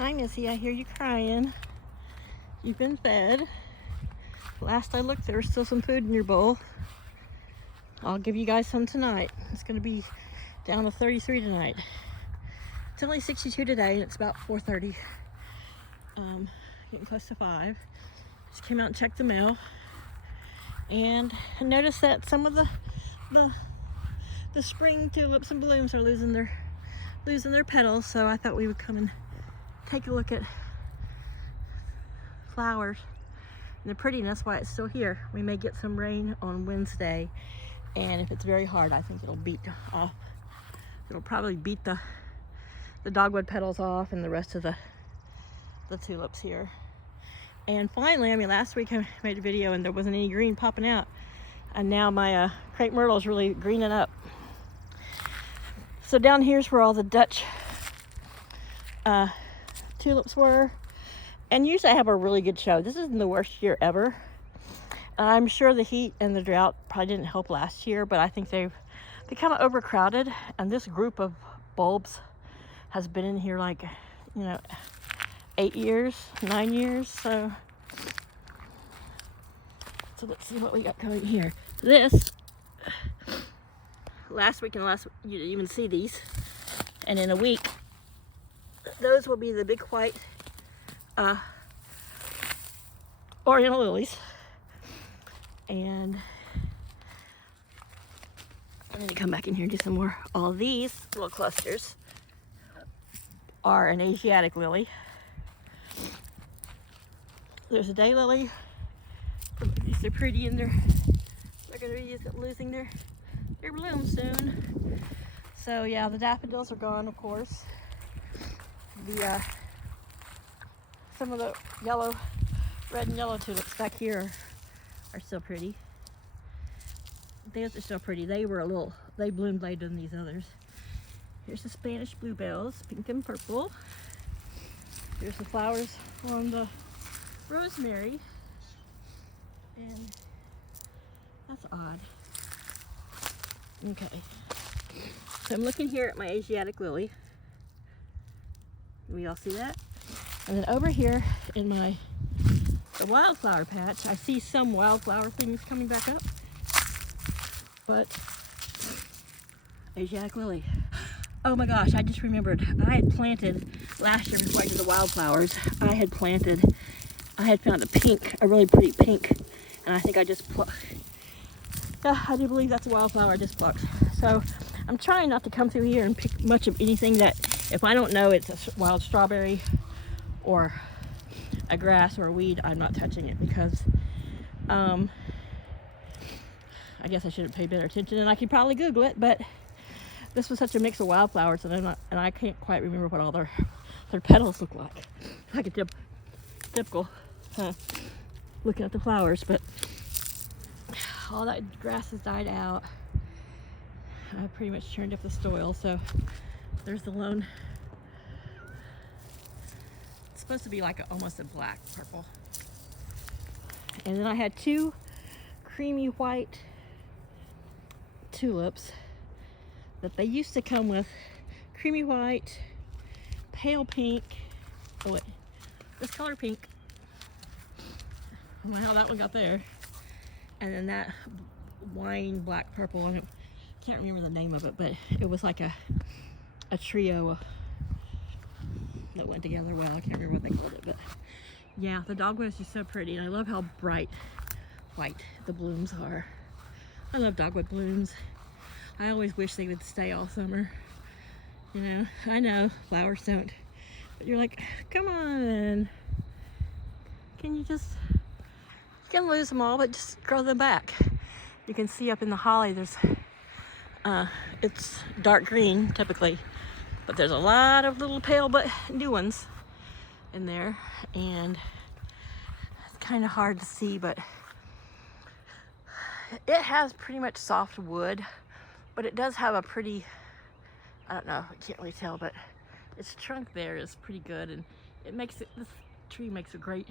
Hi, Missy. I hear you crying. You've been fed. Last I looked, there was still some food in your bowl. I'll give you guys some tonight. It's going to be down to 33 tonight. It's only 62 today, and it's about 4:30. Getting close to 5. Just came out and checked the mail, and I noticed that some of the spring tulips and blooms are losing their petals. So I thought we would come and take a look at flowers and the prettiness while it's still here. We may get some rain on Wednesday, and if it's very hard, I think it'll probably beat the dogwood petals off and the rest of the tulips here. And finally, last week I made a video and there wasn't any green popping out, and now my crepe myrtle is really greening up. So down here's where all the Dutch tulips were, and usually I have a really good show. This isn't the worst year ever. I'm sure the heat and the drought probably didn't help last year, but I think they kind of overcrowded, and this group of bulbs has been in here like 8 years, 9 years. So let's see what we got going here. This last week, you didn't even see these, and in a week those will be the big white oriental lilies. And I'm going to come back in here and do some more. All these little clusters are an Asiatic lily. There's a daylily. These are pretty, and they're going to be losing their bloom soon. So yeah, the daffodils are gone, of course. Some of the red and yellow tulips back here are still pretty. Those are still pretty. They bloomed later than these others. Here's the Spanish bluebells, pink and purple. Here's the flowers on the rosemary. And that's odd. Okay. So I'm looking here at my Asiatic lily. We all see that? And then over here in the wildflower patch, I see some wildflower things coming back up. But Asiatic lily. Oh my gosh, I just remembered. I had planted last year before I did the wildflowers. I had found a really pretty pink, and I think I just plucked. I do believe that's a wildflower I just plucked. So I'm trying not to come through here and pick much of anything that, if I don't know it's a wild strawberry or a grass or a weed, I'm not touching it, because I guess I should have paid better attention, and I could probably Google it, but this was such a mix of wildflowers, and I can't quite remember what all their petals look like. Like a typical looking at the flowers, but all that grass has died out. I pretty much turned up the soil, so there's the lone. It's supposed to be like almost a black purple. And then I had 2 creamy white tulips that they used to come with. Creamy white, pale pink. Oh wait, this color pink. I don't know how that one got there. And then that wine black purple. I can't remember the name of it, but it was like a trio that went together well. I can't remember what they called it, but yeah, the dogwood is just so pretty, and I love how bright white the blooms are. I love dogwood blooms. I always wish they would stay all summer. I know flowers don't, but you're like, come on, you can lose them all, but just grow them back. You can see up in the holly, there's it's dark green typically, but there's a lot of little pale but new ones in there, and it's kind of hard to see, but it has pretty much soft wood, but it does have a pretty, I don't know, I can't really tell, but its trunk there is pretty good, and this tree makes a great,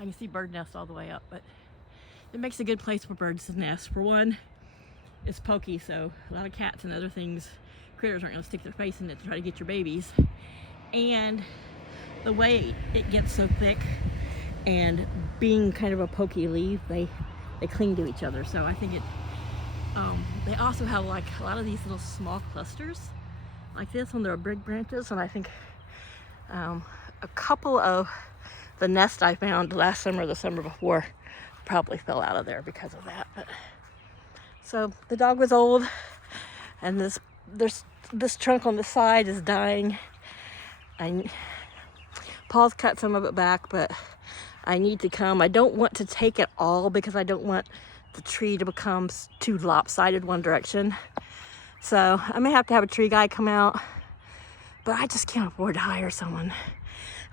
I can see bird nests all the way up, but it makes a good place for birds to nest. For one, it's pokey, so a lot of cats and other critters aren't going to stick their face in it to try to get your babies. And the way it gets so thick and being kind of a pokey leaf, they cling to each other. So I think it, they also have like a lot of these little small clusters like this on their big branches, and I think a couple of the nests I found last summer or the summer before probably fell out of there because of that. But so the dogwood's old, and this trunk on the side is dying. Paul's cut some of it back, but I need to come. I don't want to take it all because I don't want the tree to become too lopsided one direction. So I may have to have a tree guy come out, but I just can't afford to hire someone.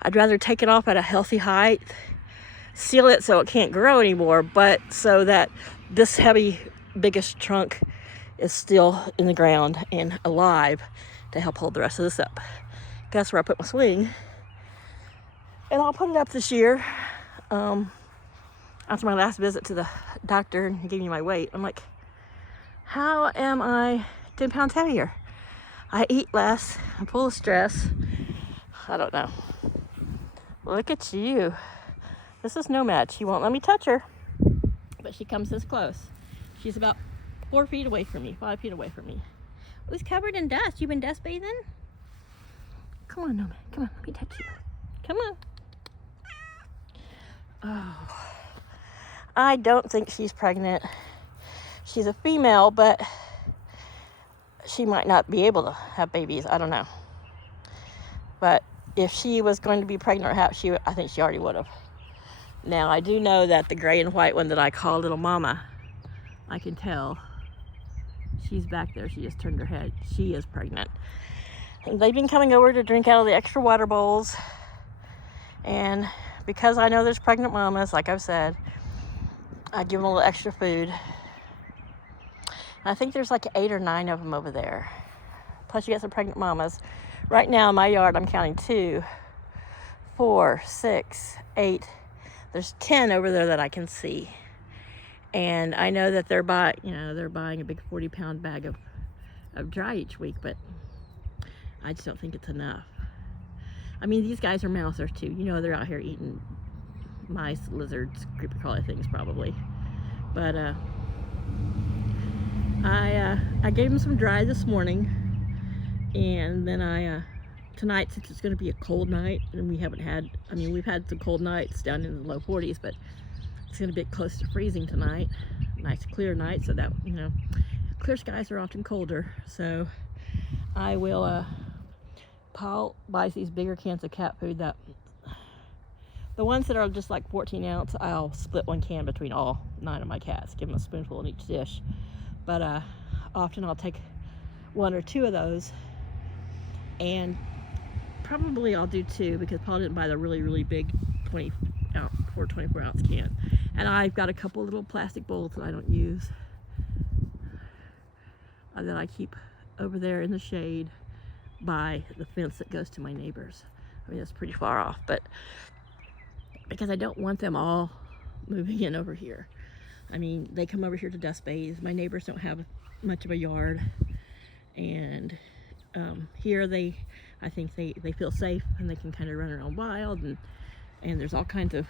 I'd rather take it off at a healthy height, seal it so it can't grow anymore, but so that this heavy, biggest trunk is still in the ground and alive to help hold the rest of this up. That's where I put my swing. And I'll put it up this year. After my last visit to the doctor and he gave me my weight, I'm like, how am I 10 pounds heavier? I eat less, I'm full of stress. I don't know. Look at you. This is no match. She won't let me touch her, but she comes this close. She's about 4 feet away from me, 5 feet away from me. It was covered in dust. You been dust bathing? Come on, Noma. Come on, let me touch you. Come on. Oh, I don't think she's pregnant. She's a female, but she might not be able to have babies. I don't know. But if she was going to be pregnant, I think she already would have. Now, I do know that the gray and white one that I call Little Mama, I can tell she's back there. She just turned her head. She is pregnant. And they've been coming over to drink out of the extra water bowls. And because I know there's pregnant mamas, like I've said, I give them a little extra food. I think there's like 8 or 9 of them over there. Plus you got some pregnant mamas. Right now in my yard, I'm counting 2, 4, 6, 8. There's 10 over there that I can see. And I know that they're buying a big 40-pound bag of dry each week, but I just don't think it's enough. I mean, these guys are mousers too. You know, they're out here eating mice, lizards, creeper crawly things probably. But I gave them some dry this morning, and then tonight, since it's going to be a cold night, and we've had some cold nights down in the low 40s, but it's going to be close to freezing tonight. Nice clear night, so that, clear skies are often colder. So I will, Paul buys these bigger cans of cat food that, the ones that are just like 14 ounce, I'll split one can between all 9 of my cats, give them a spoonful in each dish. But often I'll take 1 or 2 of those, and probably I'll do 2 because Paul didn't buy the really, really big 24 ounce can. And I've got a couple little plastic bowls that I don't use, that I keep over there in the shade by the fence that goes to my neighbors. I mean, it's pretty far off, but because I don't want them all moving in over here. I mean, they come over here to dust bathe. My neighbors don't have much of a yard, and here I think they feel safe and they can kind of run around wild, and there's all kinds of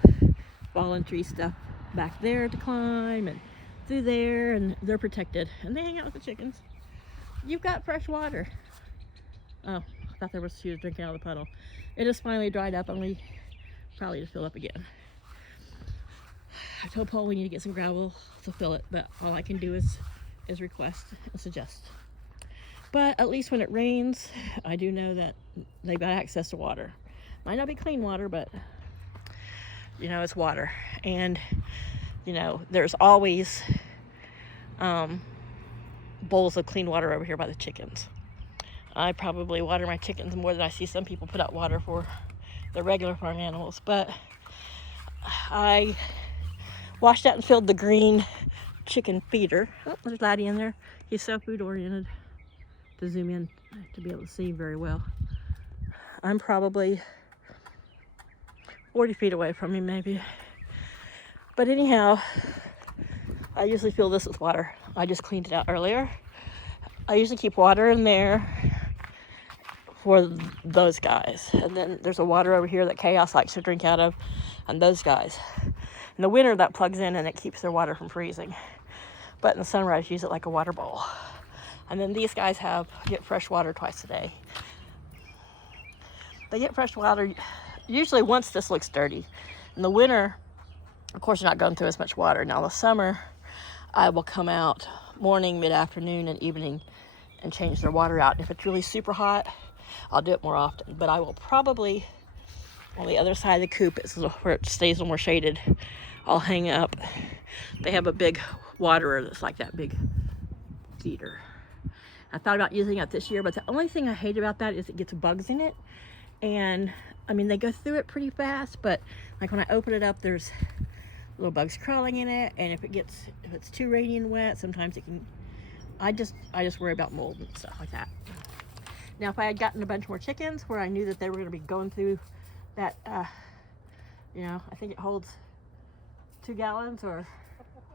fallen tree stuff back there to climb and through there, and they're protected, and they hang out with the chickens. You've got fresh water. Oh, I thought she was drinking out of the puddle. It just finally dried up, and we probably just fill up again. I told Paul we need to get some gravel to fill it, but all I can do is request and suggest. But at least when it rains, I do know that they've got access to water. Might not be clean water, but it's water. And there's always bowls of clean water over here by the chickens. I probably water my chickens more than I see some people put out water for the regular farm animals, but I washed out and filled the green chicken feeder. Oh, there's Laddie in there. He's so food oriented. To zoom in to be able to see very well. I'm probably 40 feet away from him maybe. But anyhow, I usually fill this with water. I just cleaned it out earlier. I usually keep water in there for those guys. And then there's a water over here that Chaos likes to drink out of, and those guys. In the winter, that plugs in and it keeps their water from freezing. But in the summer, I just use it like a water bowl. And then these guys get fresh water twice a day. They get fresh water usually once this looks dirty. In the winter, of course, you're not going through as much water. Now, the summer, I will come out morning, mid-afternoon, and evening and change their water out. If it's really super hot, I'll do it more often. But I will probably, on the other side of the coop, it's where it stays a little more shaded, I'll hang up. They have a big waterer that's like that big feeder. I thought about using it this year, but the only thing I hate about that is it gets bugs in it. And I mean, they go through it pretty fast, but like when I open it up, there's little bugs crawling in it. And if it's too rainy and wet, sometimes it can, I just worry about mold and stuff like that. Now, if I had gotten a bunch more chickens where I knew that they were going to be going through that, you know, I think it holds 2 gallons, or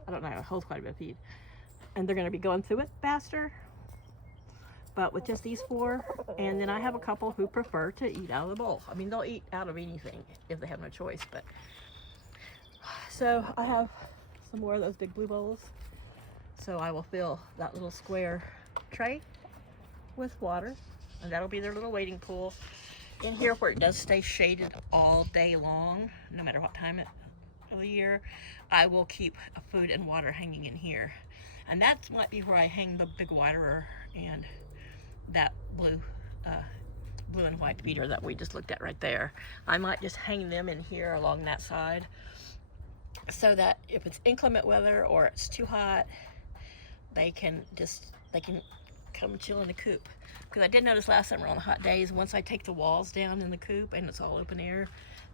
I don't know, it holds quite a bit of feed. And they're going to be going through it faster. But with just these 4, and then I have a couple who prefer to eat out of the bowl. I mean, they'll eat out of anything if they have no choice. But so I have some more of those big blue bowls. So I will fill that little square tray with water, and that'll be their little wading pool. In here, where it does stay shaded all day long, no matter what time of the year, I will keep food and water hanging in here. And that might be where I hang the big waterer and that blue and white feeder that we just looked at right there. I might just hang them in here along that side, so that if it's inclement weather or it's too hot, they can come chill in the coop. Because I did notice last summer on the hot days, once I take the walls down in the coop and it's all open air,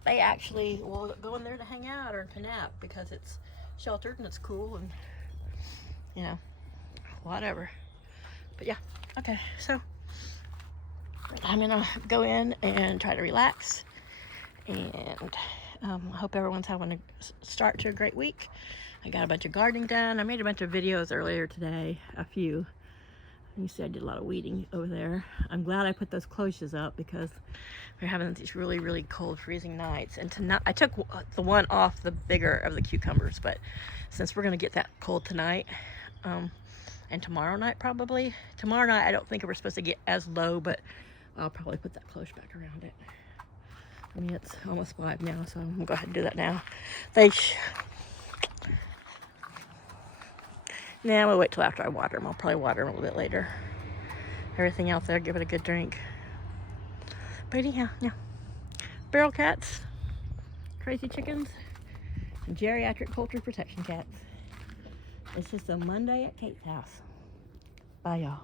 they actually will go in there to hang out or to nap, because it's sheltered and it's cool and, you know, whatever. But yeah, okay, so I'm gonna go in and try to relax, and I hope everyone's having a start to a great week. I got a bunch of gardening done. I made a bunch of videos earlier today, a few. You see I did a lot of weeding over there. I'm glad I put those cloches up, because we're having these really, really cold, freezing nights. And tonight, I took the one off the bigger of the cucumbers, but since we're gonna get that cold tonight, and tomorrow night probably. Tomorrow night I don't think we're supposed to get as low, but I'll probably put that cloche back around it. I mean, it's almost 5 now, so I'm gonna go ahead and do that now. Now we'll wait till after I water them. I'll probably water them a little bit later. Everything else there, give it a good drink. But anyhow, yeah. Feral cats, crazy chickens, and geriatric poultry protection cats. It's just a Monday at Kate's house. Bye, y'all.